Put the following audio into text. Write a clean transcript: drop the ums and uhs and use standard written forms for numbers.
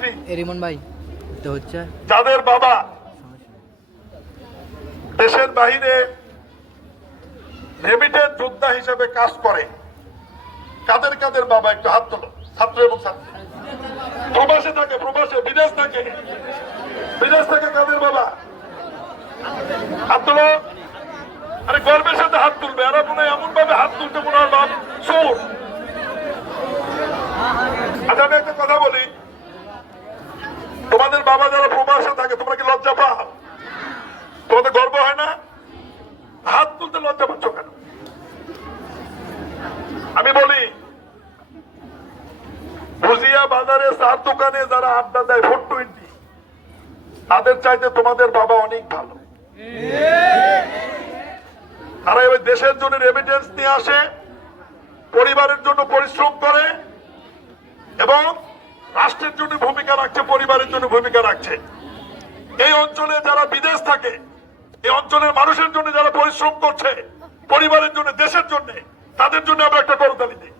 ছাত্রী রিমন ভাই তো হচ্ছে যাদের বাবা দেশের বাহিরে রেমিটেন্স যোদ্ধা হিসেবে কাজ করে, কাদের কাদের বাবা একটু হাত তোলো। ছাত্র এবং ছাত্রী প্রবাসে থাকে, প্রবাসে বিদেশ থাকে, বিদেশ থেকে কাদের বাবা হাত তোলো। আরে গর্বের সাথে হাত তুলবে। আর মনে হয় এমন ভাবে হাত তুলতে মনে হয় বাপ চোর। আচ্ছা আমি একটা কথা বলি, তোমাদের বাবা যারা প্রবাসে থাকে তোমরা কি লজ্জা পাও? তোমাদের গর্ব হয় না? হাত তুলতে লজ্জা পাচ্ছ কেন? আমি বলি, ভুজিয়া বাজারে চার দোকানে যারা আড্ডা দেয় 420, তাদের চাইতে তোমাদের বাবা অনেক ভালো। তারা ওই দেশের জন্য রেমিটেন্স নিয়ে আসে, পরিবারের জন্য পরিশ্রম করে এবং রাষ্ট্রের জন্য ভূমিকা রাখছে, পরিবারের জন্য ভূমিকা রাখছে। এই অঞ্চলে যারা বিদেশ থাকে, এই অঞ্চলের মানুষের জন্য যারা পরিশ্রম করছে, পরিবারের জন্য, দেশের জন্য, তাদের জন্য আমরা একটা করতালি দিই।